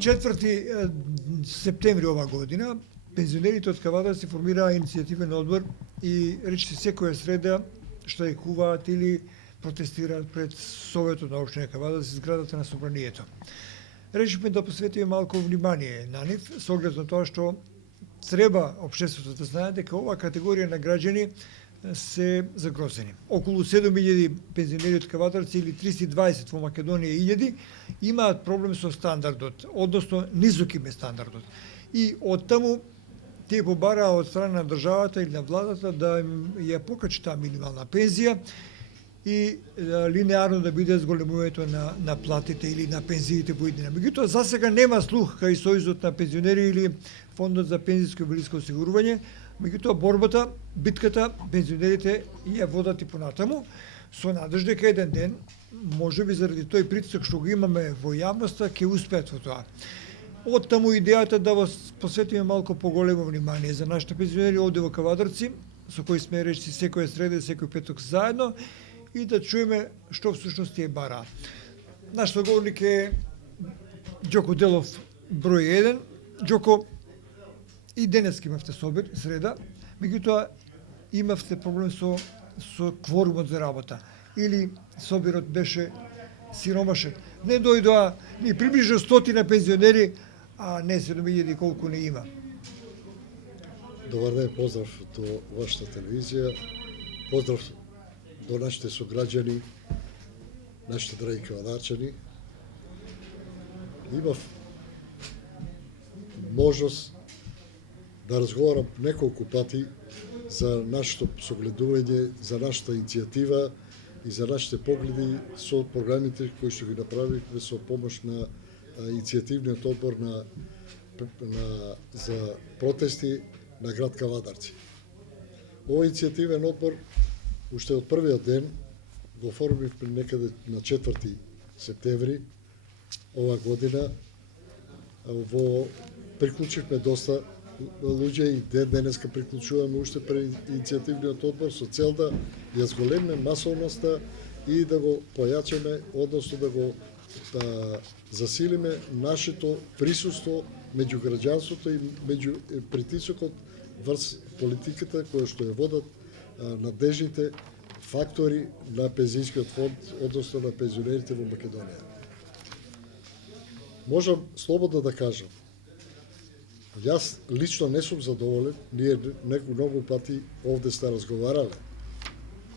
4 септември ова година пензионерите од Кавадар се формираа иницијативен одбор и речиси секоја среда штрајкуваат или протестираат пред Советот на општина Кавадар за зградата на собранието. Решивме да посветиме малку внимание на нив со оглед на тоа што треба општеството да знае дека оваа категорија на граѓани се загрозени. Околу 7000 пензионери од Кавадарци или 320 во Македонија 1000 имаат проблем со стандардот, односно низок им е стандардот. И од таму тие побараа од страна на државата или на владата да им ја покачи таа минимална пензија и линеарно да биде зголемувањето на платите или на пензиите поедина. Меѓутоа, за сега нема слух кај Сојузот на пензионери или Фондот за пензиско и инвалидско осигурување. Меѓутоа, борбата, битката, пензионерите ја водат и понатаму, со надеж дека еден ден, може би заради тој притисок што го имаме во јавноста, ќе успеат во тоа. Од таму идејата да посветиме малку поголемо внимание за нашите пензионери овде во Кавадарци, со кои сме речи секоја среда и секој петок заедно, и да чуеме што всушност тие бараат. Наш соговорник е Ѓоко Делов, број 1. Ѓоко, и денеска имавте собир, среда, меѓутоа имавте проблем со кворумот за работа. Или собирот беше сиромашен. Не дојдоа ни приближно 100 пензионери, а не 7000 колку не има. Добар ден, поздрав до вашата телевизија, поздрав до нашите сограѓани, нашите драги кавадарчани. Имав можност да разговарам неколку пати за нашето согледување, за нашата иницијатива и за нашите погледи со програмите кои што ги направивме со помош на иницијативниот одбор за протести на град Кавадарци. Овој иницијативен одбор уште од првиот ден го оформивме некаде на 4 септември ова година. Приклучивме доста луѓе и денеска приклучуваме уште пред иницијативниот одбор со цел да ја зголемиме масовноста и да го појачаме, односно да го засилиме нашето присуство меѓу граѓанството и меѓу притисокот врз политиката која што ја водат надежните фактори на пензијскиот фонд, односно на пензионерите во Македонија. Можам слободно да кажам, јас лично не сум задоволен, ние многу пати овде сте разговарале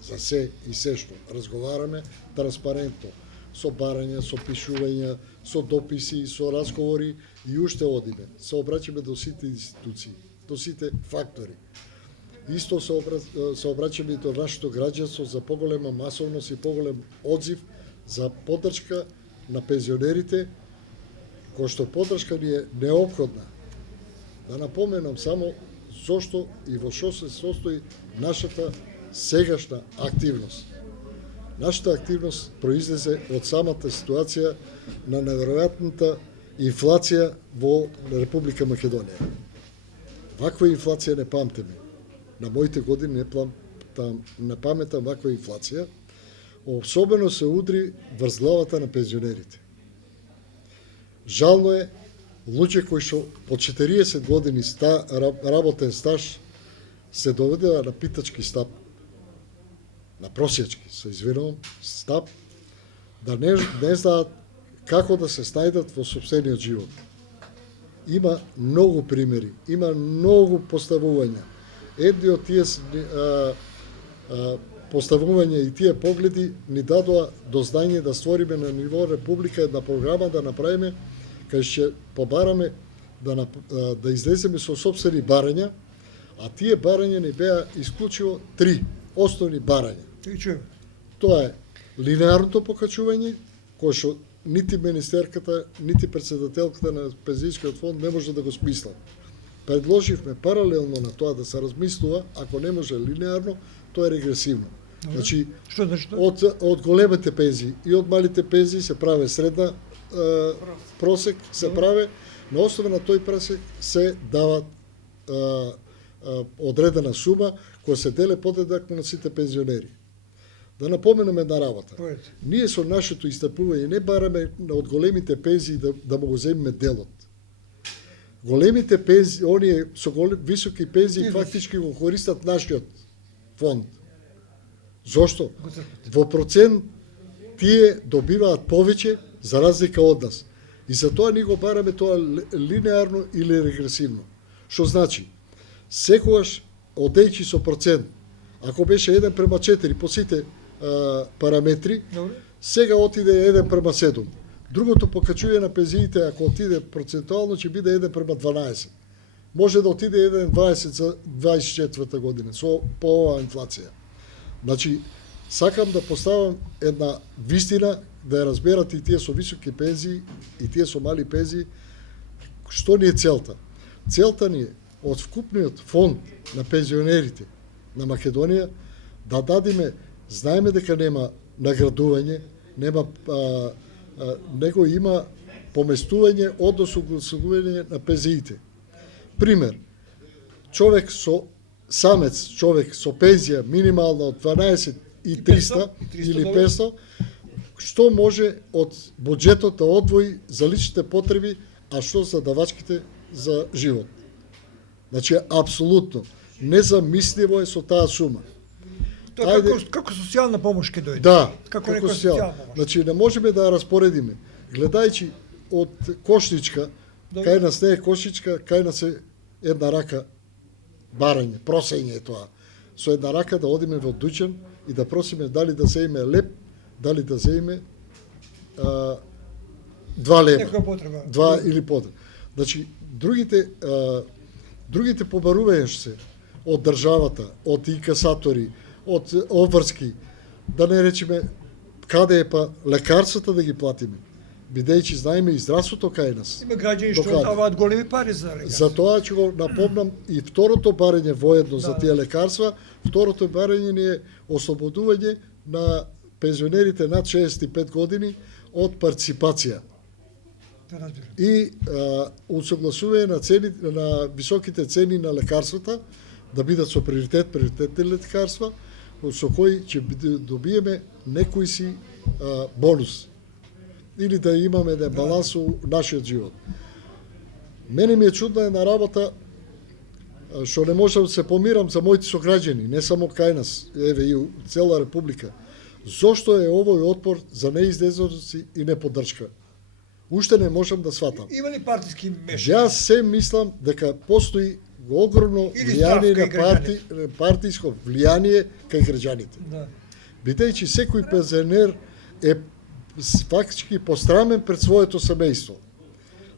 за се и се што разговараме транспарентно, со барања, со пишувања, со дописи, со разговори и уште одиме. Се обраќаме до сите институции, до сите фактори. Исто се обраќаме и до нашето граѓанство за поголема масовност и поголем одзив за поддршка на пензионерите, која што поддршка ни е неопходна. Да напоменам само зошто и во што се состои нашата сегашна активност. Нашата активност произлезе од самата ситуација на неверојатната инфлација во Република Македонија. Ваква инфлација не памтиме. На моите години не паметам ваква инфлација. Особено се удри врз главата на пензионерите. Жално е луѓе кои што по 40 години работен стаж се доведеа на питачки стап, на просечки, се извинувам, стап, да не знаат како да се снајдат во сопствениот живот. Има многу примери, има многу поставувања. Едни од тие поставувања и тие погледи ни дадоа до знање да створиме на ниво Република една програма да направиме кај ќе побараме да излеземе со сопствени барања, а тие барања ни беа исклучиво 3 основни барања. Тоа е линеарното покачување, кое што нити министерката, нити председателката на пензијскиот фонд не може да го смислат. Предложивме паралелно на тоа да се размислува, ако не може линеарно, тоа е регресивно. Значи, од големите пензии и од малите пензии се прави средна просек, се прави, на основа на тој просек се дават одредена сума која се деле подеднакво на сите пензионери. Да напоменам една работа. Поет. Ние со нашето истапување не бараме од големите пензии да му го земеме делот. Големите пензии, оние со високи пензии фактички го користат нашиот фонд. Зошто? Во процент тие добиваат повеќе за разлика од нас. И затоа ние го бараме тоа линеарно или регресивно. Што значи? Секогаш одејќи со процент, ако беше 1:4 по сите параметри, Добре. сега отиде 1:7. Другото покачување на пензиите, ако отиде процентуално, ќе биде 1:12. Може да отиде 1:20 за 24 година, со по оваа инфлација. Значи, сакам да поставам една вистина, да ја разберат и тие со високи пензии, и тие со мали пензии, што ни е целта. Целта ни е од вкупниот фонд на пензионерите на Македонија да дадиме, знаеме дека нема наградување, нема него има поместување, однос угласување на пензиите. Пример, човек со самец, човек со пензија минимална од 12.300 или 500, што може од буџетот да одвои за личните потреби, а што за давачките за живот. Значи, апсолутно, незамисливо е со таа сума. Тоа како социјална помош ќе дојде. Да, како социјална помош. Значи, не можеме да ја распоредиме. Гледајќи од Кошничка, кај нас не е Кошничка, кај нас е една рака барање, просење е тоа. Со една рака да одиме во дуќан и да просиме дали да земеме леп, дали да земеме 2 лева. Некоја потреба. 2 или потреба. Значи, другите побарувања се од државата, од инкасатори, од обврски, да не речеме каде е па лекарствата да ги платиме. Бидејќи знаеме и здравството кај нас. Има граѓани што даваат големи пари за лекарства. Затоа ќе го напомнам и второто барање воедно за тие лекарства, второто барање ни е ослободување на пензионерите над 65 години од партиципација. И усогласување на цените, на високите цени на лекарствата, да бидат со приоритетни лекарства, со кои ќе добиеме некој си бонус. Или да имаме еден баланс у нашиот живот. Мене ми е чудна една работа, што не можам да се помирам за моите сограѓани, не само кај нас, еве и у цела република. Зошто е овој отпор за неизлезоци и неподдршка? Уште не можам да сватам. Има ли партиски мешања? Јас се мислам дека постои огромно влијание на партиско влијание кај граѓаните. Да. Бидејќи секој пензионер е фактички пострамен пред своето семејство.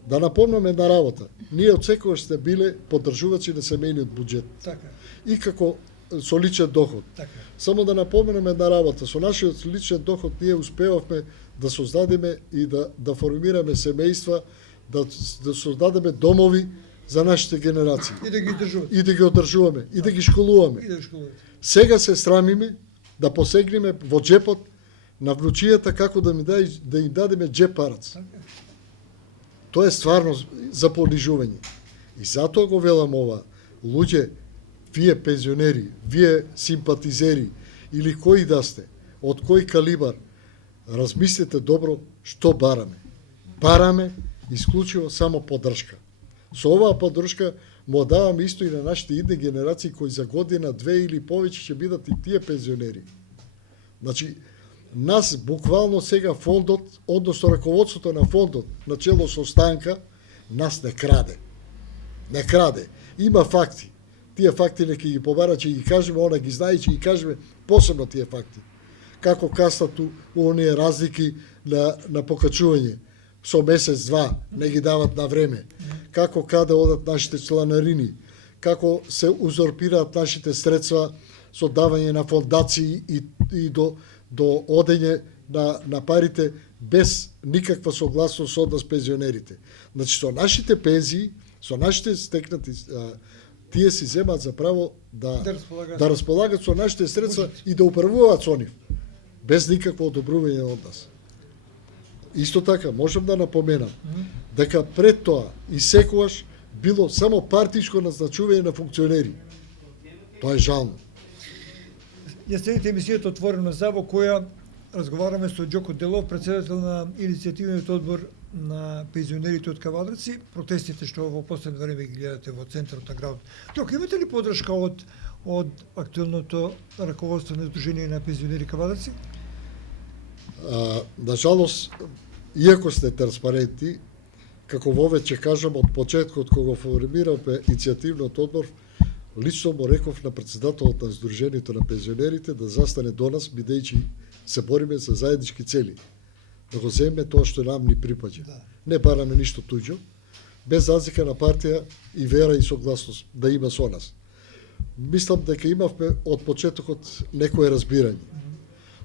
Да напомнам една работа. Ние од секогаш сте биле поддржувачи на семејниот буџет. Така. И како со личен доход. Така. Само да напоменам една работа. Со нашиот личен доход ние успевавме да создадеме и да формираме семејства, да создадеме домови за нашите генерации. И да ги држуваме. И да ги одржуваме. И да ги школуваме. И да школуваме. Сега се срамиме да посегнеме во джепот на внучијата како да им дадеме джеп парац. Така. Тоа е стварно за понижување. И затоа го велам ова. Луѓе, вие пензионери, вие симпатизери или кои да сте, од кој калибар, размислете добро што бараме. Бараме исклучиво само поддршка. Со оваа поддршка му даваме исто и на нашите идни генерации кои за година, 2 или повеќе ќе бидат и тие пензионери. Значи, нас буквално сега фондот, односно раководството на фондот, начело со Станка, нас не краде. Не краде. Има факти. Тие факти нека ги побара, че ги кажеме, она ги знае, че ги кажеме посебно тие факти. Како кастат оние разлики на покачување со месец-два, не ги дават на време. Како каде одат нашите чланарини, како се узурпираат нашите средства со давање на фондации и до одење на парите без никаква согласност од нас пензионерите. Значи, со нашите пензии, со нашите стекнати, тие си земат за право да располагат со нашите средства и да управуваат со нив, без никакво одобрување од нас. Исто така, можам да напоменам, дека пред тоа и секогаш било само партичко назначување на функционери. Тоа е жално. Ја следите емисијата Отворено за, во која разговараме со Ѓоко Делов, председател на иницијативниот одбор на пензионерите од Кавадарци, протестите што во последно време ги гледате во центарот на градот. Ѓоко, имате ли подршка од актуелното раководство на Сдружение на пензионери Кавадарци? На жалост, иако сте транспарентни, како вовеќе кажам, од почеткот кога формиравме иницијативниот одбор, лично му реков на председателот на Сдружението на пензионерите да застане до нас, бидејќи се бориме за заеднички цели. Да го земеме тоа што нам ни припаѓа. Да. Не бараме ништо туѓо, без разлика на партија и вера и согласност да има со нас. Мислам дека имавме од почетокот некое разбирање.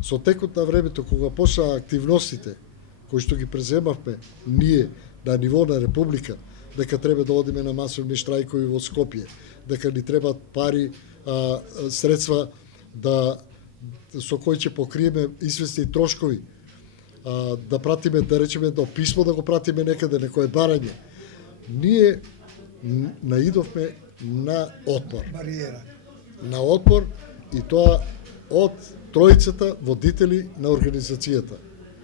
Со текот на времето, кога почнаа активностите кои што ги преземавме ние на ниво на Република, дека треба да одиме на масовни штрајкови во Скопје, дека ни требаат пари, средства со кои ќе покриеме известни трошкови, да пратиме, да речеме, до писмо да го пратиме некаде, некое барање. Ние наидовме на отпор. Бариера. На отпор и тоа од тројцата водители на организацијата.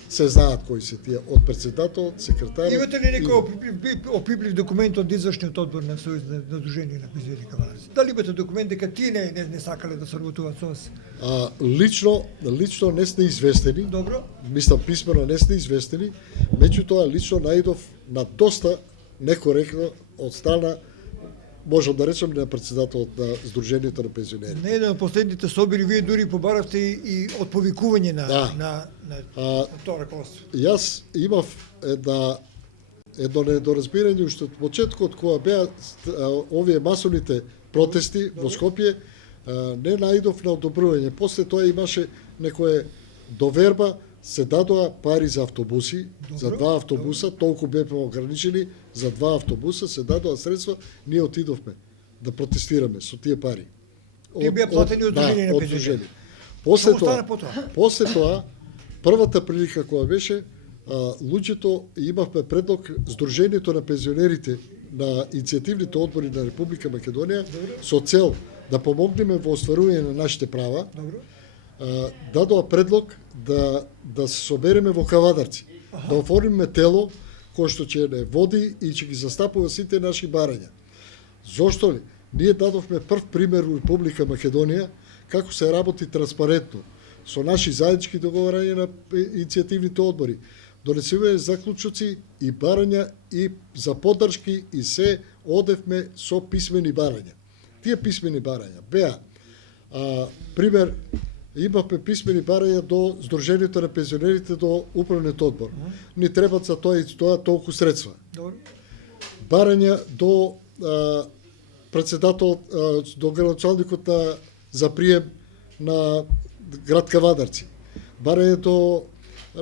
Се знаат кои се тие, од председател, секретар. Имате ли некој опиплив документ од извршниот одбор на Сојуз на Сдружение на пензионери Кавадарци? Дали имате документ дека тие не сакале да соработуваат со вас? Лично не сте известени. Добро. Мислам писмено не сте известени, меѓутоа лично наидов на доста некоректно од страна, можам да речем, на председателот на Сдружението на пензионерите. На еден од последните собори вие дури побаравте и од повикување на тоа раководство. Јас имав едно недоразбирање уште од почеткот кога беа овие масовните протести во Скопје, не наидов на одобрување. После тоа имаше некое доверба, се дадоа пари за автобуси, за 2 автобуса, толку беа ограничени, за 2 автобуса се дадоа средства, ние отидовме да протестираме со тие пари. Тие беа платени од Сдружение на пензионери. После тоа, првата прилика која беше, луѓето имавме предлог Сдружението на пензионерите на иницијативните одбори на Република Македонија со цел да помогнеме во остварување на нашите права. Добро. Дадоа предлог да се собереме во Кавадарци, да оформиме тело кој што ќе не води и ќе ги застапува сите наши барања. Зошто ли? Ние дадовме прв пример во Република Македонија како се работи транспарентно со наши заеднички договарања на иницијативните одбори, донесуваме заклучоци и барања и за поддршки и се одевме со писмени барања. Тие писмени барања беа пример, имавме писмени барања до Сдружението на пензионерите, до управниот одбор. Ни требат за тоа и тоа толку средства. Добро. Барања до председател, до градоначалникот за прием на град Кавадарци. Барање до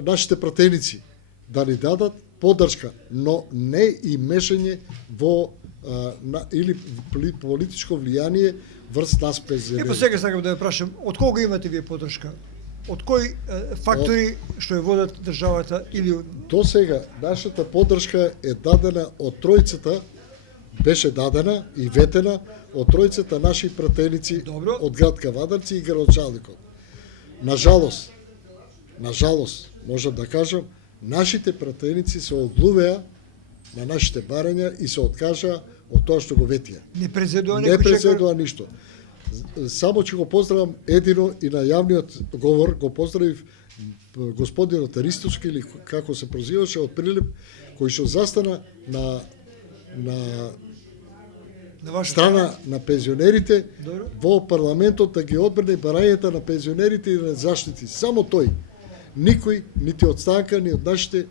нашите пратеници да ни дадат поддршка, но не и мешање во или политичко влијание врз нас пензионери. Епа сега сакам да ја прашам, од кога имате вие поддршка? Од кои фактори што ја водат државата или до сега нашата поддршка е дадена од тројцата, беше дадена и ветена од тројцата наши пратеници. Добро. Од град Кавадарци и градоначалникот. На жалост, можам да кажам, нашите пратеници се одлувеа на нашите барања и се откажаа од тоа што го ветија. не презедува Не некој преседува ништо. Само ќе го поздравам едино и на јавниот говор, го поздравив господинот Аристовски, или како се прозиваше, од Прилеп, кој што застана на ваша страна на пензионерите. Добро. Во парламентот да ги одбране барањата на пензионерите и на заштити. Само тој. Никој, нити од станка, ни од нашите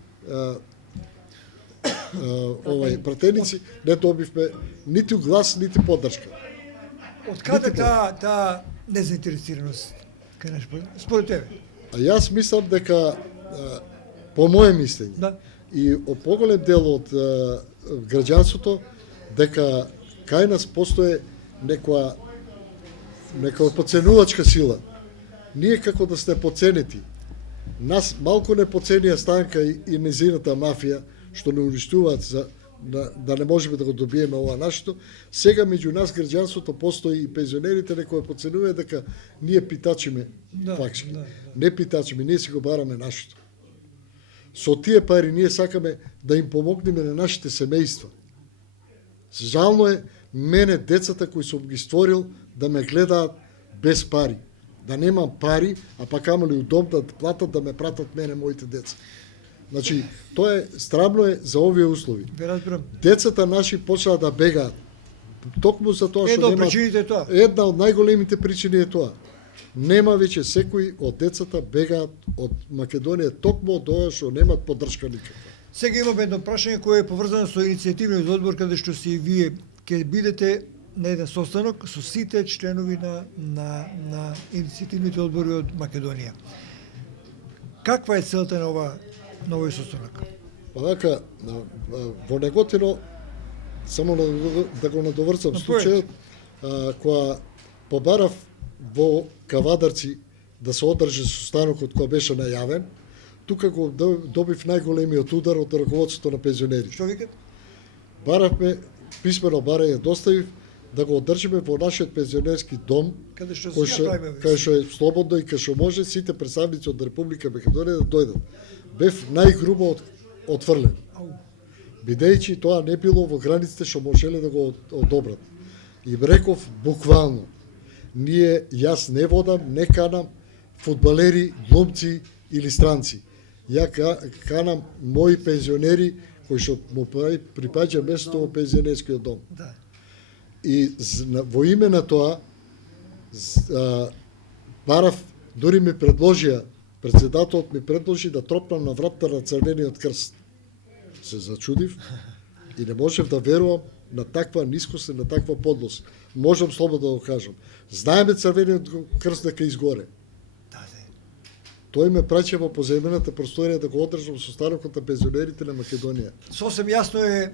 пратеници не добивме нити глас, нити поддршка. Од каде таа незаинтересираност кај наш според тебе? А јас мислам дека, по моје мислење, Да. и поголем дел од граѓанството, дека кај нас постои некоја поценувачка сила. Ние како да сте поценети. Нас малку не поценија Станка и незината мафија, што не уништуваат да не можеме да го добиеме ова нашето. Сега меѓу нас граѓанството постои и пензионерите некои подценуваат дека ние питачиме факски. Не питачиме, ние си го бараме нашето. Со тие пари ние сакаме да им помогнеме на нашите семејства. Жално е мене децата кои сум ги створил да ме гледаат без пари. Да немам пари, а пак камо ли удом да платат да ме пратат мене моите деца. Значи, тоа е странно е за овие услови. Ве разбирам. Децата наши почнаа да бегаат. Токму за тоа што Една од нема. причините е тоа. Една од најголемите причини е тоа. Нема веќе секој од децата бегаат од Македонија токму од тоа што немат поддршка никаква. Сега имаме едно прашање кое е поврзано со иницијативниот одбор каде што си и вие ќе бидете на еден состанок со сите членови на иницијативните одбори од Македонија. Каква е целта на овој состанок? Па така, во Неготино, само да го надоврцам случајот, која побарав во Кавадарци да се одржи состанокот кој беше најавен, тука го добив најголемиот удар од раководството на пензионери. Што викат? Баравме, писмено барање доставив, да го одржиме во нашиот пензионерски дом, Каде што кој сега правиме? кај што е слободно и кај што може сите представници од Република Македонија да дојдат. Бев најгрубо отфрлен, бидејќи тоа не било во границите што можеле да го одобрат. И реков буквално, јас не водам, не канам фудбалери, глумци или странци. Ја канам мои пензионери кои што му припаѓа место во пензионерскиот дом. Да. И во име на тоа, барав, дури ми предложија, председателот ми предложи да тропнам на вратта на Црвениот крст. Се зачудив и не можев да верувам на таква нискост и на таква подлост. Можам слободно да го кажам. Знаеме Црвениот крст дека изгоре. Да. Тој ме праќа во поземената просторија да го одржам состанокот на пензионерите на Македонија. Сосем јасно е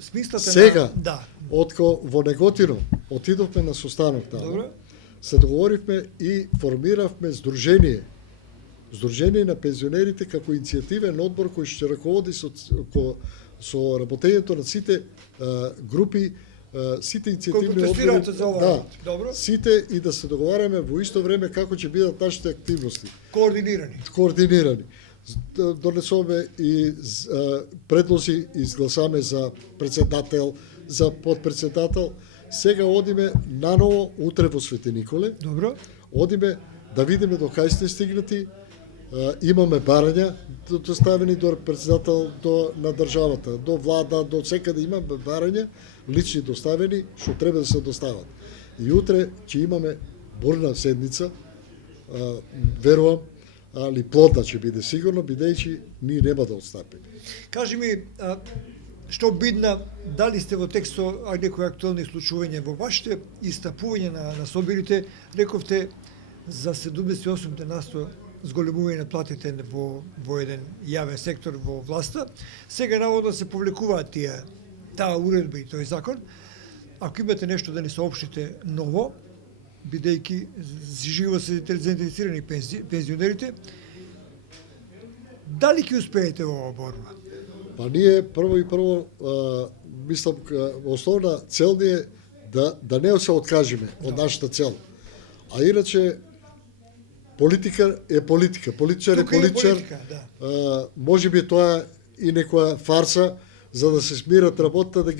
смислата Сега, на... Да. Отко во Неготино отидовме на состанок таму. Добро. Се договоривме и формиравме Сдружение на пензионерите како иницијативен одбор кој ќе раководи со работењето на сите групи, сите иницијативни Кои протестираат за ова. Да, Добро. сите и да се договараме во исто време како ќе бидат нашите активности. Координирани. Донесоме и предлози изгласаме за председател, за подпредседател. Сега одиме наново утре во Свети Николе. Добро. Одиме да видиме до кај сте стигнати. Имаме барања доставени до председател на државата, до влада, до секаде имаме барања лични доставени што треба да се достават. И утре ќе имаме бурна седница, верувам, али плодна ќе биде сигурно, бидејќи ние нема да отстапиме. Кажи ми, што бидна, дали сте во текстот некои актуелни случувања во вашите истапување на собирите, рековте за 78% зголемување на платите во еден јавен сектор во власта. Сега наводно се повлекуваат таа уредба и тој закон. Ако имате нешто да ни соопштите ново, бидејќи живо се заинтересирани пензионерите, дали ќе успеете во оваа борба? Па ние прво мислам основна цел ни е да не се откажеме од нашата цел. А иначе политика е политика, политичар е политичар. Да. Може би тоа и некоја фарса за да се смират работата да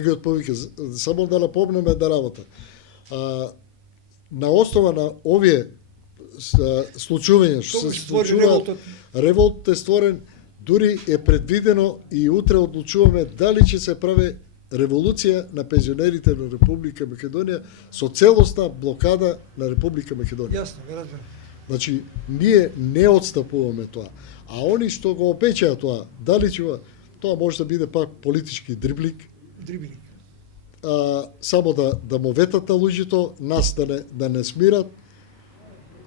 ги отповика. Само да напомнеме една работа. На основа на овие случувања што се случуваат, револтот е створен, дури е предвидено и утре одлучуваме дали ќе се прави револуција на пензионерите на Република Македонија со целосна блокада на Република Македонија. Јасно, ме разбирам. Значи, ние не отстапуваме тоа. А они што го обеќаат тоа, дали ќе тоа може да биде пак политички дриблик. Само да му ветат на луѓето, нас да не смират.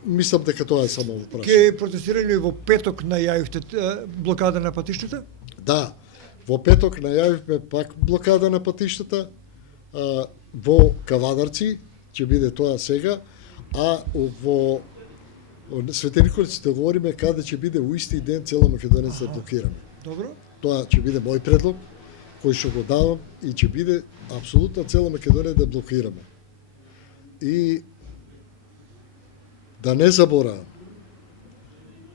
Мислам дека тоа е само во прашање. Ке протестирани во петок најавивте блокада на патиштата? Да. Во петок најавивме пак блокада на патиштата во Кавадарци, ќе биде тоа сега, а во Свети Николе ќе договориме каде ќе биде у исти ден цела Македонија се блокираме. Добро. тоа ќе биде мој предлог, кој што го давам и ќе биде апсолутно цела Македонија да блокираме. И да не заборавам,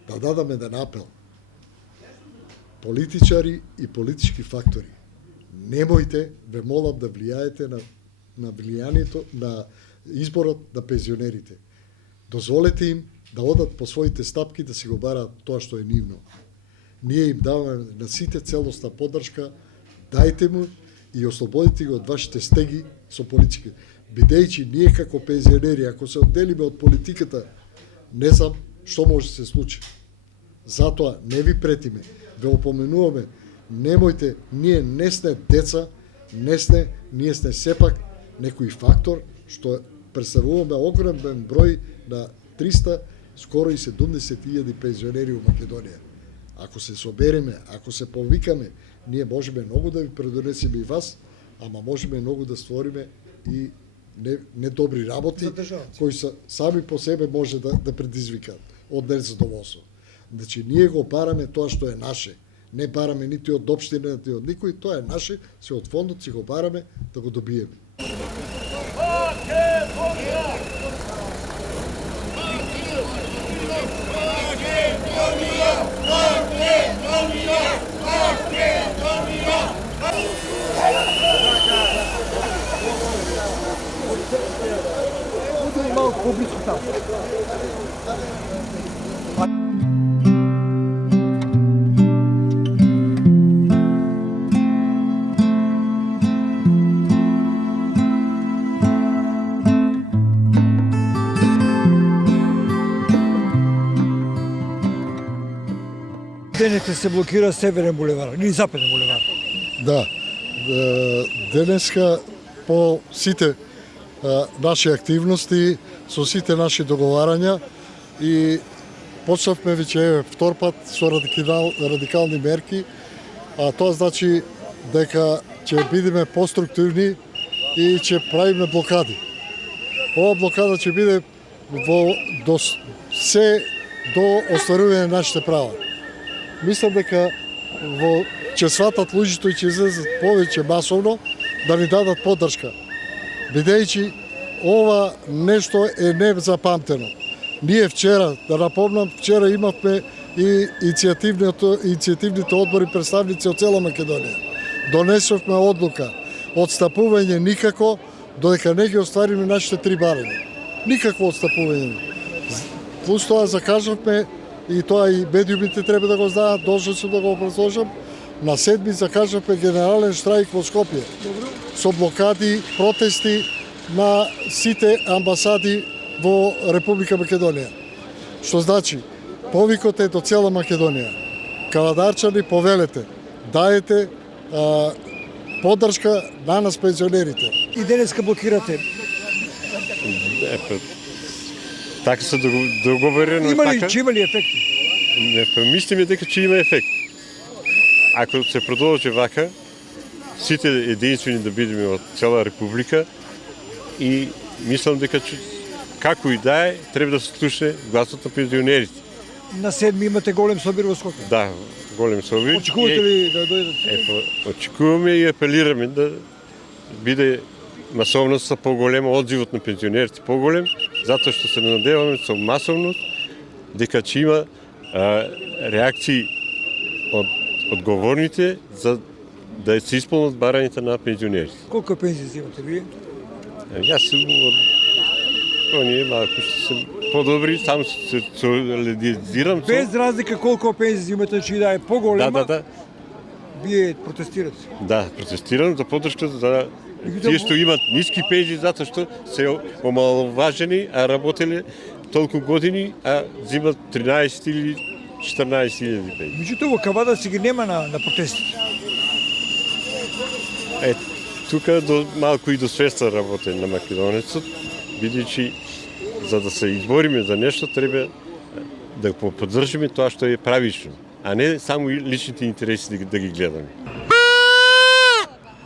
да дадам еден апел. Политичари и политички фактори, немојте, ве молам да влијаете на влијанието, на изборот на пензионерите. Дозволете им да одат по своите стапки да си го бараат тоа што е нивно. Ние им даваме на сите целосна поддршка, дајте му и ослободите го од вашите стеги со политика. Бидејќи ние како пензионери, ако се одделиме од политиката, не знам што може да се случи. Затоа не ви претиме, ве опоменуваме, немојте, ние не сме деца, ние сме сепак некој фактор што представуваме огромен број на 300, скоро и 70.000 пензионери у Македонија. Ако се собереме, ако се повикаме, ние можеме многу да ви предонесеме и вас, ама можеме многу да створиме и недобри работи, кои са сами по себе може да предизвикат од незадоволство. Значи, ние го бараме тоа што е наше. Не бараме нити од општина, нити од никој, тоа е наше, се од фондот си го бараме да го добиеме. Малко по-близко там. Денеска се блокира Северен булевар или Западен булевар. Да, денеска по сите наши активности, со сите наши договарања и почнавме веќе втор пат со радикални мерки, а тоа значи дека ќе бидеме поструктивни и ќе правиме блокади. Ова блокада ќе биде до остварување на нашите права. Мислам дека ќе сватат луѓето и ќе излезат повеќе масовно да ни дадат поддршка. Бидејќи ова нешто е незапамтено. Ние вчера, да напомнам, вчера имавме и иницијативните одбори представници од цела Македонија. Донесовме одлука отстапување никако, додека не ги оствариме нашите 3 барања. Никакво отстапување. Плюс тоа закажавме, и тоа и медиумите треба да го знаат, должен сум да го образложам, на 7 закажавме генерален штрајк во Скопје. Со блокади, протести на сите амбасади во Република Македонија. Што значи, повикот е до цела Македонија. Каладарчани, повелете, даете поддршка на нас пензионерите. И денеска блокирате. Така се договорено. Има ли ефекти? Не, мислиме дека ќе има ефект. Ако се продолжи вака, сите единствени да бидеме од цела Република и мислам дека како и да е, треба да се слуша гласот на пензионерите. На 7 имате голем собир во Скопје. Да, голем собир. Очекувате ли да дојдат? Очекуваме и апелираме да биде масовноста поголема, одзивот на пензионерите поголем, затоа што се надеваме со масовност дека ќе има реакции од одговорните за да се исполнат барањата на пензионерите. Колку пензии имате вие? Јас сум оние малку што се подобри, само се солидизирам. Без разлика колку пензии имате, че да е поголема. Да. Вие протестирате. Да, протестирам за поддршка за тие што имат ниски пензии затоа што се омаловажени, а работеле толку години, а зимат 13 или 14.000 пензии. Меѓутоа, во Кавада си ги нема на протестите. Тука малку и до свеста работе на македонецот, бидејќи за да се избориме за нешто треба да поддржиме тоа што е правично, а не само личните интереси да ги гледаме.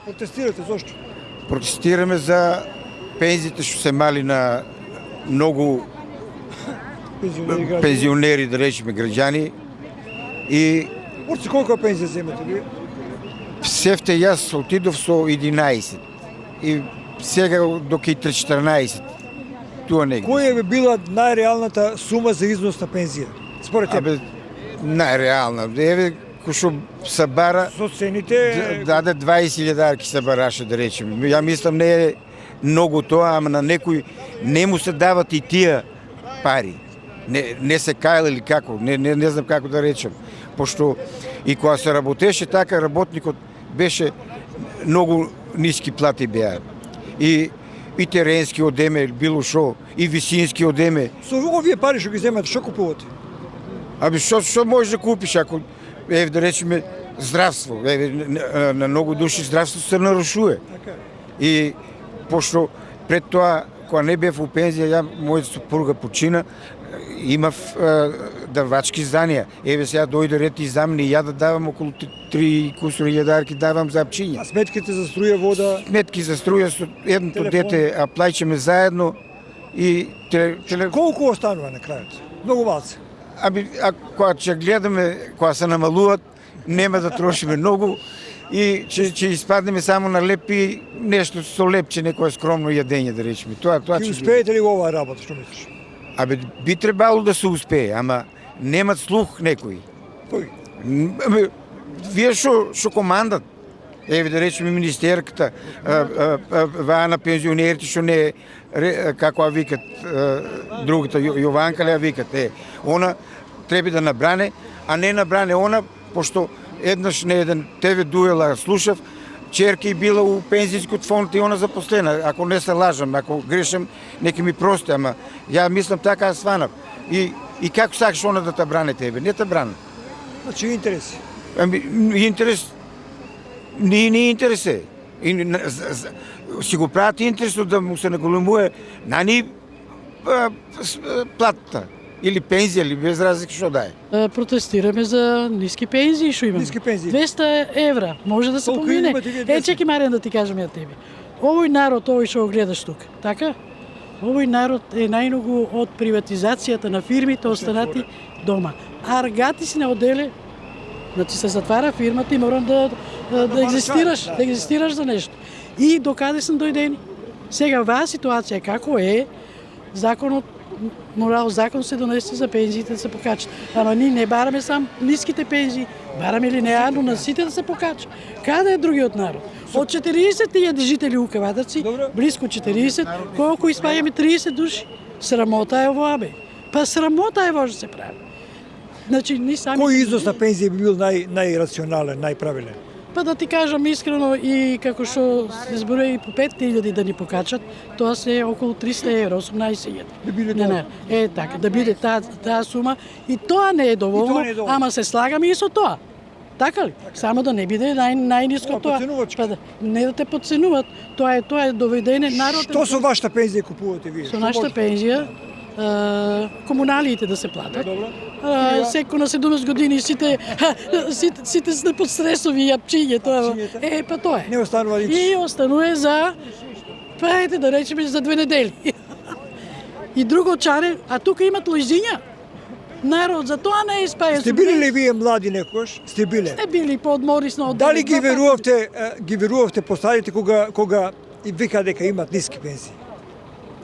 Протестирате зошто? Протестираме за пензиите што се мали на многу пензионери, да речеме граѓани, и Орци, колку пензија земате вие? Севте јас отидов со 11 и сега доки 14. Туа негде. Која би била најреалната сума за износ на пензија? Според тебе? Абе, најреална. Еве, кој што се бара, Со цените... даде 20.000 се бараше, да речем. Ја мислам не е многу тоа, ама на некој не му се дават и тие пари. Не се кајал или како, не знам како да речем. Пошто и кога се работеше така, работникот беше многу ниски плати беа. И теренски одеме, било шо, и висински одеме. Со овие пари што ги земате, што купувате? Аби што можеш да купиш ако да речеме здравство, на многу души здравство се нарушува. Така. И пошто пред тоа кога не бев у пензија, ја мојата супруга почина, имав давачки изданија. Еве сега дојде ред и за мене и ја да давам околу 3 кусури јадарки давам за А апчиња. сметките за струја, вода... Сметки за струја со едното Телефон. дете, а плаќаме заедно и Колку останува на крајот? Многу малце. Аби, кога ќе гледаме, кога се намалуват, нема да трошиме многу и ќе испаднеме само на лепи нешто со лепче, некое скромно јадење, да речеме. Тоа Ќе ќе успеете ли во оваа работа, што мислиш? Абе, би требало да се успее, ама немат слух некои. Кој? Абе, вие што командат, еве да речеме министерката, ваа на пензионерите што не како ја викат другата Јованка ли ја викат, она треба да набране, а не набране она, пошто еднаш на еден ТВ дуела слушав, черка и била у пензијскиот фонд и она запослена. Ако не се лажам, ако грешам, нека ми прости, ама ја мислам така сванав. И како сакаш она да те бране тебе? Не те бране. Значи интереси. Ами, интерес не интересе. Си го прават интересот да му се наголемува платата или пензија или без разлика што да е. Протестираме за ниски пензии, што имаме. Ниски пензии. 200 евра, може да се Колку помине. имате вие 200? Чеки Маријан да ти кажам ја тебе. Овој народ, овој што го гледаш тука, така? Овој народ е најмногу од приватизацијата на фирмите останати дома. А аргати си на оделе, значи се затвара фирмата и морам да екзистираш за нешто. И докаде сум дојдени? Сега оваа ситуација како е, законот морал закон се донесе за пензиите да се покачат. Ама ние не бараме сам ниските пензии, бараме линеарно на сите да се покачат. Каде е другиот народ? Од 40.000 жители у Кавадарци, близко 40, колку испаѓаме 30 души. Срамота е ова, бе. Па срамота е ова што се прави. Значи, ние сами... Кој износ на пензија би бил најрационален, најправилен? Па да ти кажам искрено и како што се зборува и по 5.000 да ни покачат, тоа се околу 300 евро, 18.000. Да биде Не, така, да биде таа сума и тоа не е доволно, ама се слагаме и со тоа. Така ли? Само да не биде најниско тоа. Па да, не да те подценуват. Тоа е доведење народ. Што со вашата пензија купувате вие? Со нашата пензија комуналиите да се платат. Секој на 17 години сите сте под стресови јапчиња тоа. Па тоа е. Не останува ништо. И останува за ајде да речеме за 2 недели. И друго чаре, а тука имат лојзиња. Народ за тоа не испаја. Сте били ли вие млади некош? Сте биле. Сте били поодморисно од... Дали ги верувавте постарите кога и вика дека имат ниски пензии?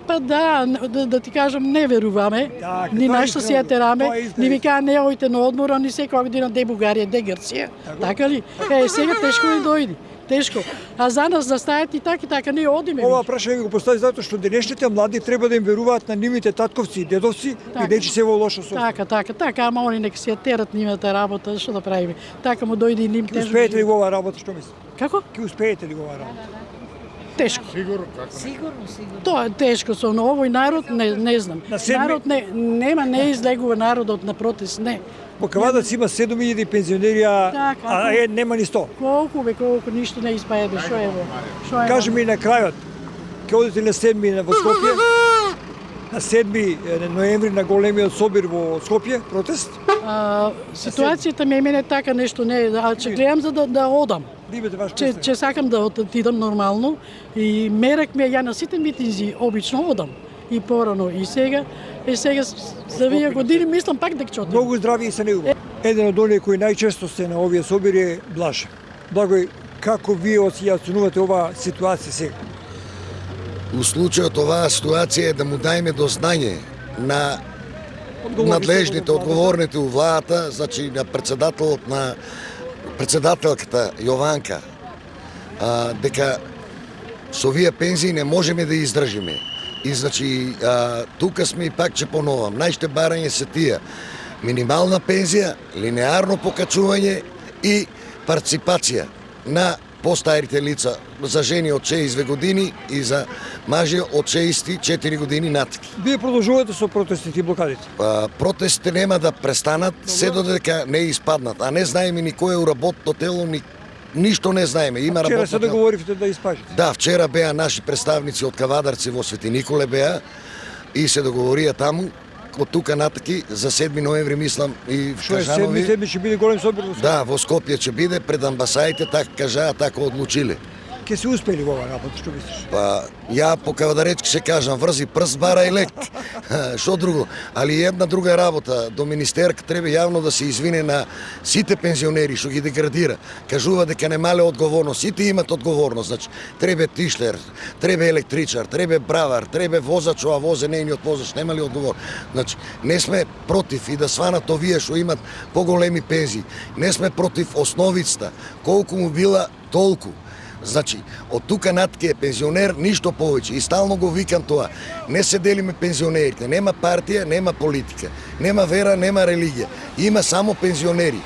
Па да ти кажам, не веруваме. Ни нашто си ја тераме, ни викаа не ојте на одмор, ни секоја година де Бугарија, де Грција. Така ли? Сега тешко ни дојди. Тешко. А за нас да стајат и така ние одиме. Ова прашање ви го постави затоа што денешните млади треба да им веруваат на нивните татковци и дедовци и не че се во лошо состојание. Така, ама они нека си ја терат нивната работа, што да правиме. Така му дојде и ним тежко. Успеете ли во оваа работа, што мислите? Како? Ќе успеете ли во оваа работа? Тешко. Сигурно. Тоа е тешко со овој народ, не знам. Народ не излегува народот на протест, не. Во Кавадац има 7.000 пензионери, а нема ни 100. Колку ништо не испаја, што е во? Кажи ми на крајот, ќе одите на 7 во Скопје? На 7 ноември на големиот собир во Скопје, протест? Ситуацијата ми е мене така нешто не, а ќе гледам за да одам. Че сакам да отидам нормално и меракме ја на сите митинзи обично одам. И порано и сега за вие години мислам пак дека ќе одам. Многу здрави и се не убаво. еден од оние кои најчесто се на овие собори е Блаже. Благој, како вие ја оценувате оваа ситуација сега? У случајот оваа ситуација е да му дајме до знање на надлежните, одговорните у владата, значи на председателката Јованка, дека со овие пензии не можеме да издржиме. И значи тука сме и пак ќе поновам, најште барање се тие: минимална пензија, линеарно покачување и парципација на постарите лица, за жени од 62 години и за мажи од 64 години натаму. Вие продолжувате со протестите и блокадите? Протестите нема да престанат се додека не испаднат, а не знаеме ни кој е у работно тело, ни ништо не знаеме. Има Вчера работно се тело. договоривте да испажите? Да, вчера беа наши представници од Кавадарци во Свети Николе беа и се договорија таму. Од тука натаки за 7 ноември мислам и в Што е Кажанови. седми ќе биде голем собор во Скопје? Да, во Скопје ќе биде пред амбасадите, така кажаа, така одлучиле. Ке се успели во оваа работа, што мислиш? Па, ја по кавадаречки се кажам, врзи прст, бара и лек. Што друго? Али една друга работа, до министерка треба јавно да се извине на сите пензионери што ги деградира. Кажува дека немале одговорност, сите имат одговорност, значи треба тишлер, треба електричар, треба бравар, треба возач, ова возе нејниот возач, нема ли одговор? Значи, не сме против и да сванат овие што имат поголеми пензии. Не сме против основицата, колку му била толку. Значи, од тука натаму е пензионер, ништо повеќе. И стално го викам тоа. Не се делиме пензионерите. Нема партија, нема политика. Нема вера, нема религија. Има само пензионери.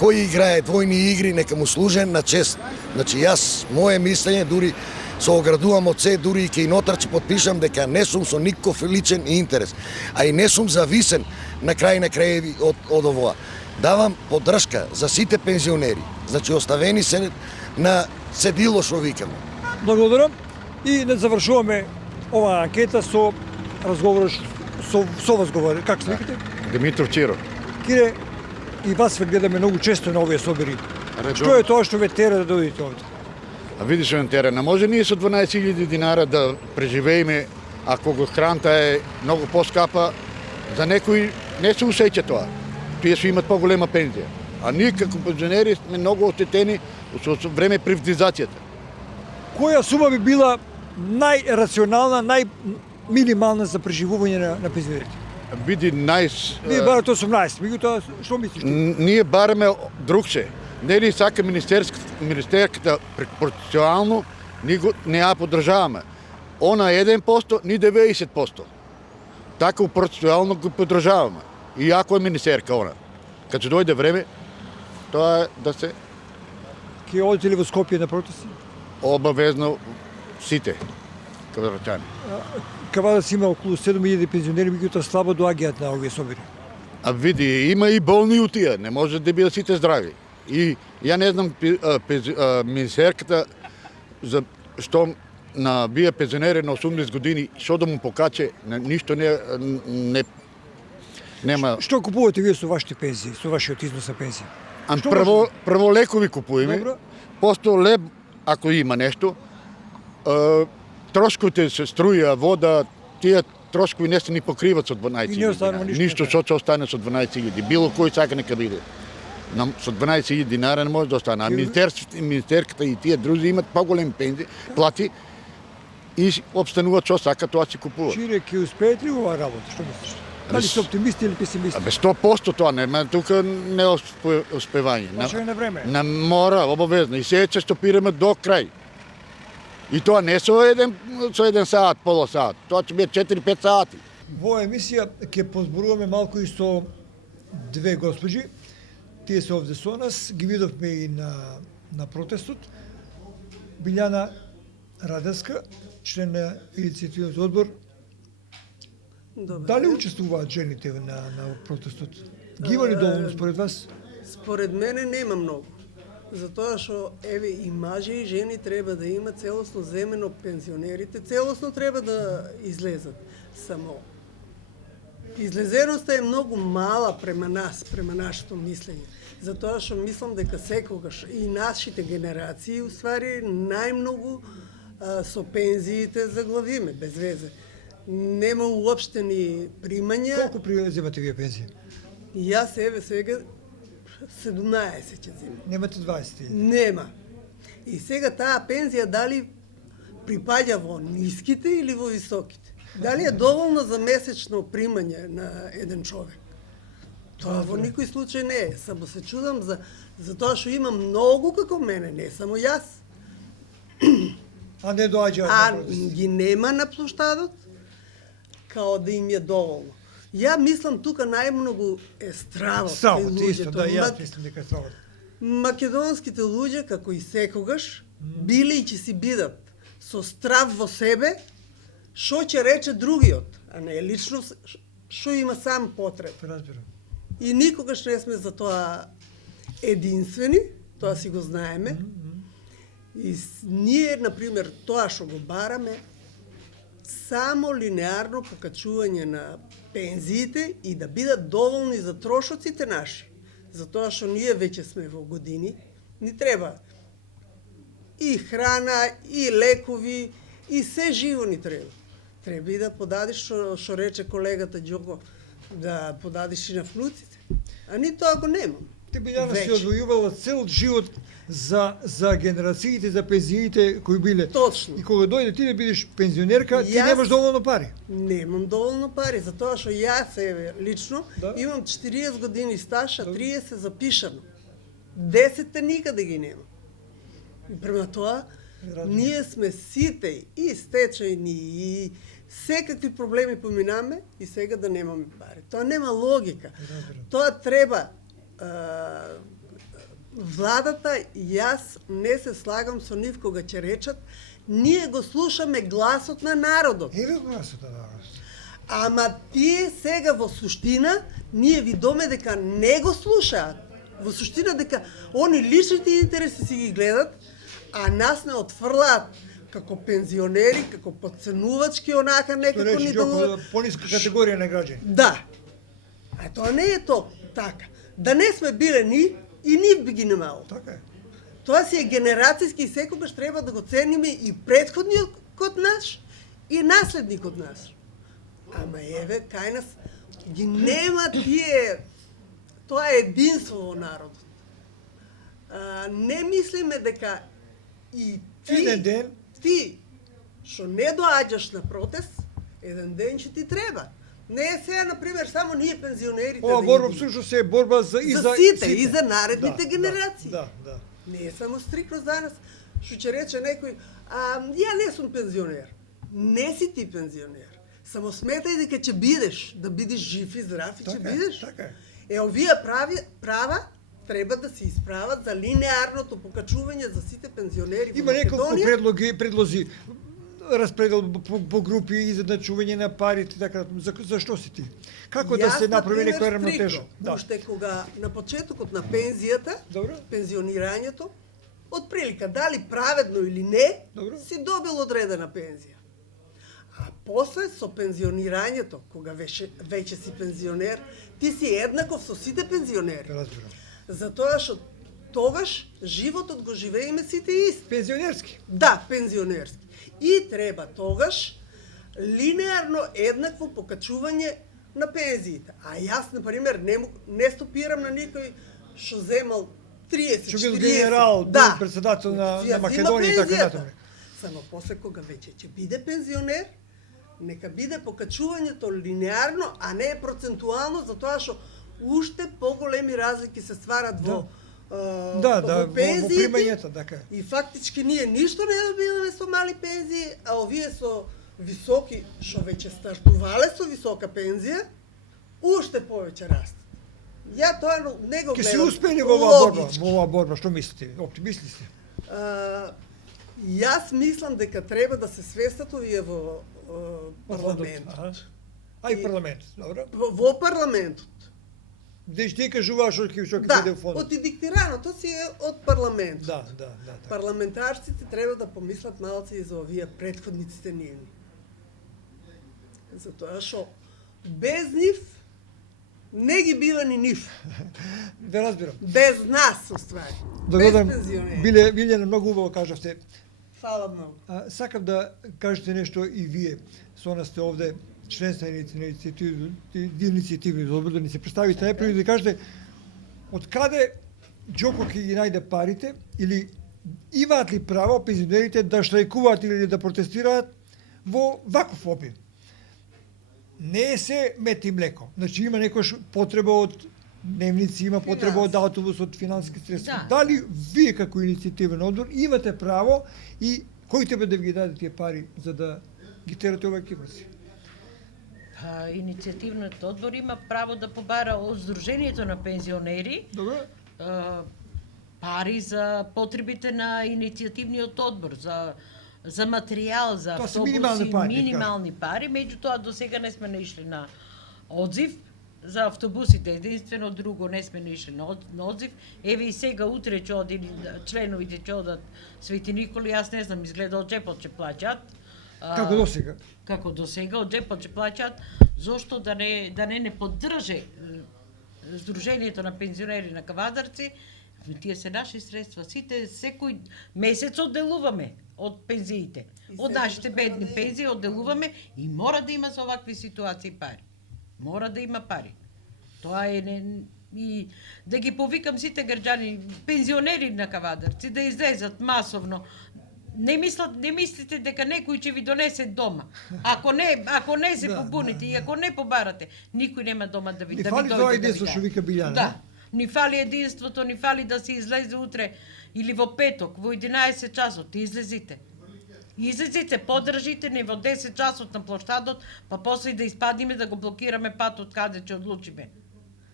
Кој играе двојни игри, нека му служен на чест. Значи, јас, моje мислење, дури се оградувам од се, дури и кај нотар ќе подпишам дека не сум со никаков личен интерес. А и не сум зависен на крајеви од овоа. Давам поддршка за сите пензионери. Значи, оставени се на цедило што викаме. Благодарам и не завршуваме оваа анкета со разговор со вас говори. Как се викате? Димитров Чиро. Кире, и вас ве гледаме многу често на овие собори. Што е тоа што ве тера да дојдете овде? А видиш на терена, може ние со 12.000 динара да преживееме, ако го хранта е многу поскапа, за некои не се усеќа тоа. Тие што имат поголема пензија. А ние како пензионери сме многу отетени со време приватизацијата. Која сума би била најрационална, најминимална за преживување на пензионерите? Види Вие барате 18, меѓутоа што мислиш? ние бараме другше. Не ли сака министерката пропорционално, не ја поддржаваме. Она 1%, ни 90%. Така пропорционално го поддржаваме. И ако е министерка она. Кога ќе дојде време, тоа е да се Ке одите ли во Скопје на протести? обавезно сите кавадарчани. Кавадац има околу 7000 пензионери, меѓутоа слабо доаѓаат на овие собори. А види, има и болни у тие, не може да бидат сите здрави. И ја не знам министерката за што на бие пензионери на 80 години, што да му покаче, ништо нема. Што купувате вие со вашите пензии, со вашиот износ на пензија? Прво лекови купуваме, Добро. после леб, ако има нешто, трошковите се струја, вода, тие трошкови не се ни покриват со 12.000 И не останува динара. ништо. Ништо што ќе остане со 12.000. Било кој сака нека биде. Со 12.000 динара не може да остане. А министерката и тие други имат поголеми пензии, плати и обстануваат што сака, тоа си купува. Чире, ке успеете ли во оваа работа? Што мислиш? Дали сте оптимисти или песимисти? Абе 100% тоа нема, тука не успевање. Значи на време. На мора, обавезно. И сега ќе стопираме до крај. И тоа не со еден саат, пола саат. Тоа ќе биде 4-5 сати. Во емисија ќе позборуваме малку и со две госпожи. Тие се овде со нас, ги видовме и на протестот. Билјана Радевска, член на иницијативниот одбор. Дали учествуваат жените на протестот? Ги има ли доволно според вас? Според мене нема многу. Затоа што еве и мажи и жени треба да имат целосно земено, пензионерите целосно треба да излезат. Само излезеноста е многу мала према нас, према нашето мислење. Затоа што мислам дека секогаш и нашите генерации уствари најмногу со пензиите заглавиме без везе. Нема уопштени примања. Колку земате вие пензија? Јас еве сега 17 ќе земам. Немате 20. Нема. И сега таа пензија дали припаѓа во ниските или во високите? Дали е доволна за месечно примање на еден човек? Тоа во никој случај не е. Само се чудам за тоа што има многу како мене, не само јас. А не доаѓаат А на протести. ги нема на площадот, као да им е доволно. Ја мислам тука најмногу е стравот кај Стравот, исто, луѓето. да, јас мислам дека е стравот. Македонските луѓе, како и секогаш, биле и ќе си бидат со страв во себе, што ќе рече другиот, а не лично што има сам потреб. Разбирам. И никогаш не сме за тоа единствени, тоа си го знаеме. И ние, например, тоа што го бараме, само линеарно покачување на пензиите и да бидат доволни за трошоците наши. Затоа што ние веќе сме во години, ни треба и храна, и лекови, и се живо ни треба. Треба и да подадиш, што рече колегата Ѓоко, да подадиш и на внуците. А ни тоа го немам. Ти би danas си Веќе. одвојувала цел живот за генерациите, за пензиите кои биле. Точно. И кога дојде ти да бидеш пензионерка, ти Јас- немаш доволно пари. Немам доволно пари, затоа што јас еве лично Да. имам 40 години стаж, а 30 запишано. 10 никаде ги нема. И према тоа, Разбирам. ние сме сите и стечајни и секакви проблеми поминаме и сега да немаме пари. Тоа нема логика. Разбирам. Тоа треба владата, јас не се слагам со нив кога ќе речат, ние го слушаме гласот на народот. Еве гласот на народ. Ама тие сега во суштина, ние видоме дека не го слушаат. Во суштина дека они личните интереси си ги гледат, а нас не отфрлаат како пензионери, како подценувачки, онака Тоа некако рече ни Ѓоко, делува. пониска категорија на граѓани. Да. А тоа не е то така. Да не сме биле ни, и нив би ги немало. Така е. Тоа си е генерацијски и секогаш треба да го цениме и претходниот код наш и наследникот наш. Ама еве, кај нас ги нема тие, тоа е единство во народот. Не мислиме дека и Еден ден. ти што не доаѓаш на протест, еден ден ќе ти треба. Не е сега, например, само ние пензионерите Ова да борба идеме. всушност е борба за За сите, и за наредните генерации. Да, да. Не е само стрикно за нас, што ќе рече некој, ја не сум пензионер. Не си ти пензионер. Само сметај дека ќе бидеш, да бидеш жив и здрав и ќе Така е, бидеш. така е. Е, овие права треба да се исправат за линеарното покачување за сите пензионери во Има неколку Македонија. предлози распредел по групи, изедначување на парите, така, за што си ти? Како да Јас, се направи например, некоја равнотежа? стрикно, Да. Уште кога на почетокот на пензијата, Добро. пензионирањето, од прилика дали праведно или не, Добро. си добил одредена пензија. А после со пензионирањето, кога веќе си пензионер, ти си еднаков со сите пензионери. Разбирам. Затоа што тогаш животот го живееме сите исти. Пензионерски. Да, пензионерски. И треба тогаш линеарно еднакво покачување на пензиите. А јас, например, не стопирам на никој што земал 30, Што бил 40. генерал, бил председател на Ја зима Македонија и така пензијата. натаму. Само после кога веќе ќе биде пензионер, нека биде покачувањето линеарно, а не процентуално, затоа што уште поголеми разлики се стварат во Да, да, во во пензиите. примањата, така. И фактички ние ништо не добиваме со мали пензии, а овие со високи, што веќе стартувале со висока пензија, уште повеќе растат. Ја тоа не го Ке гледам. се успеени во оваа борба, логички. во оваа борба, што мислите? Оптимисти сте? Јас мислам дека треба да се свестат овие во парламентот. Аха. А и парламентот, добро. Во парламентот. Ти кажуваш што ќе Да, биде фонд. од и диктираното си е од парламентот. Да, да, да. Така. Парламентарците треба да помислат малце и за овие претходниците нивни. Затоа што без нив не ги бива ни нив. Да разбирам. Без нас, уствари. Да Без додам, пензионери. Билјана, многу убаво кажавте. Фала многу. Сакам да кажете нешто и вие. Со нас сте овде членства на иницијативни одбор, да ни се представите најпрви да кажете од каде Џоко ќе ги најде парите или имаат ли право пензионерите да штрајкуваат или да протестираат во ваков обим? Не е се мет и млеко. Значи има некош потреба од дневници, има потреба од автобус, од финансиски средства. Да. Дали вие како иницијативен одбор имате право и кој тебе да ви ги даде тие пари за да ги терате овај врси? Па, иницијативниот одбор има право да побара од Сдруженијето на пензионери Добро? пари за потребите на иницијативниот одбор, за материјал, за Тоа се автобуси, минимални пари, минимални пари, меѓутоа до сега не сме наишли на одзив. За автобусите единствено, друго не сме наишли на одзив. Еве и сега утре ќе оди членовите ќе одат Свети Николи, јас не знам, изгледа од џепот ќе плаќаат. Како до сега? Како до сега, од џепот ќе плаќаат, зошто да не поддрже Сдруженијето на пензионери на Кавадарци. Тие се наши средства, сите секој месец одделуваме од пензиите, од нашите бедни пензии одделуваме и мора да има за овакви ситуации пари. Мора да има пари. Тоа е и да ги повикам сите граѓани, пензионери на Кавадарци да излезат масовно. Не мислите дека некој ќе ви донесе дома. Ако не се побуните и ако не побарате, никој нема дома да ви Ни дојде. фали тоа единство што вика Билјана. Да. Ни фали единството, ни фали да се излезе утре или во петок, во 11 часот, излезите. Излезите, подржите ни во 10 часот на площадот, па после да испадиме да го блокираме патот каде ќе одлучиме.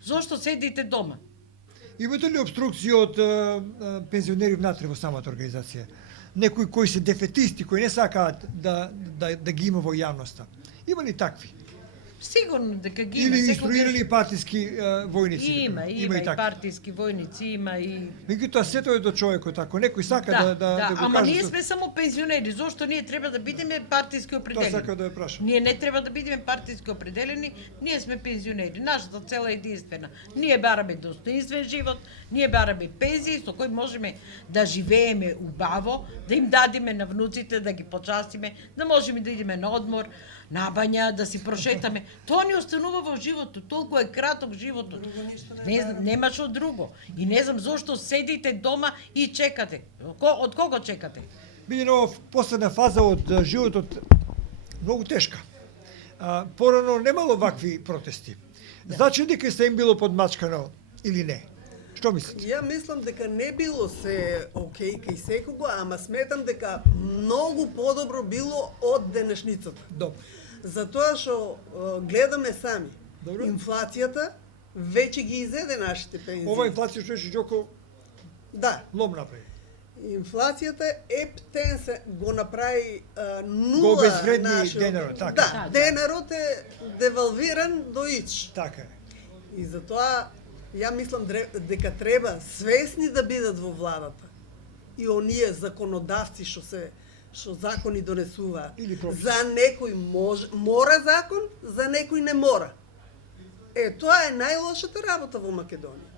Зошто седите дома? Имате ли обструкција од пензионери внатре во самата организација? Некои кои се дефетисти, кои не сакаат да ги има во јавноста. Има ли такви? Сигурно дека ги Или има. инструирани партиски војници? Има и такви. партиски војници, има и... Меѓутоа, сето е до човекот, ако некој сака да го ама каже... ние сме само пензионери, зошто ние треба да бидеме партиски Тоа определени? сака да ја прашам. Ние не треба да бидеме партиски определени, ние сме пензионери. Нашата цел е единствена. Ние бараме достоинствен живот, ние бараме пензии со кои можеме да живееме убаво, да им дадеме на внуците, да ги почастиме, да можеме да идеме на одмор, на бања, да си прошетаме. Тоа ни останува во животот, толку е краток животот. Нема што друго. И не знам зошто седите дома и чекате. Од кого чекате? Билјано последна фаза од животот многу тешка. Порано немало вакви протести. Значи дека се им било подмачкано или не? Што мислите? Ја мислам дека не било се окей кај секого, ама сметам дека многу подобро било од денешницата. Добро. Затоа што гледаме сами. Добро. Инфлацијата веќе ги изеде нашите пензии. Ова инфлација што е Џоко Да. лом направи. Инфлацијата ептен се го направи нула. Го обезвредни нашиот- денарот, така. Да, денарот е девалвиран до ич. Така е. И затоа ја мислам дека треба свесни да бидат во владата. И оние законодавци што закони донесуваат. Или прописи. За некој мора закон, за некој не мора. Тоа е најлошата работа во Македонија.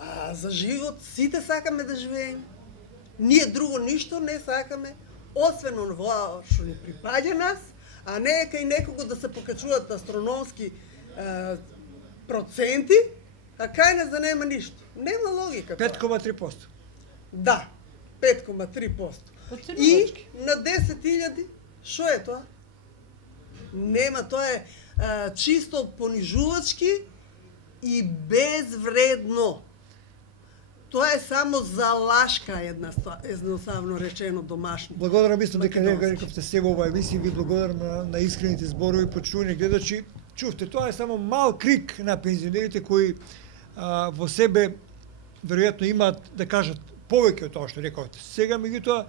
А за живот сите сакаме да живееме. Ние друго ништо не сакаме, освен онова што ни припаѓа нас, а не е кај некого да се покачуваат астрономски проценти, а кај нас да нема ништо. Нема логика тоа. 5,3%. Да, 5,3%. И на 10.000, што е тоа? Нема, тоа е чисто понижувачки и безвредно. Тоа е само залашка едноставно речено домашно. Благодарам, мислам дека не Македонски. рековте се во оваа емисија, ви благодарам на искрените зборови, почувани гледачи. Чувте, тоа е само мал крик на пензионерите кои во себе веројатно имаат да кажат повеќе од тоа што рековте. Сега меѓутоа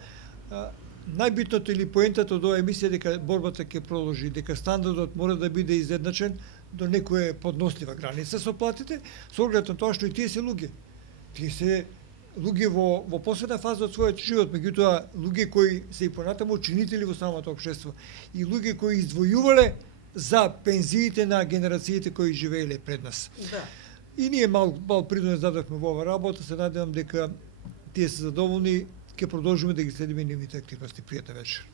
најбитното или поентата од оваа емисија е дека борбата ќе продолжи, дека стандардот мора да биде изедначен до некоја поднослива граница со платите, со оглед на тоа што и тие се луѓе. Тие се луѓе во последна фаза од својот живот, меѓутоа луѓе кои се и понатаму чинители во самото општество и луѓе кои издвојувале за пензиите на генерациите кои живееле пред нас. Да. И ние мал принос дадовме во оваа работа, се надевам дека тие се задоволни, ќе продолжиме да ги следиме нивните активности. Пријатна вечер.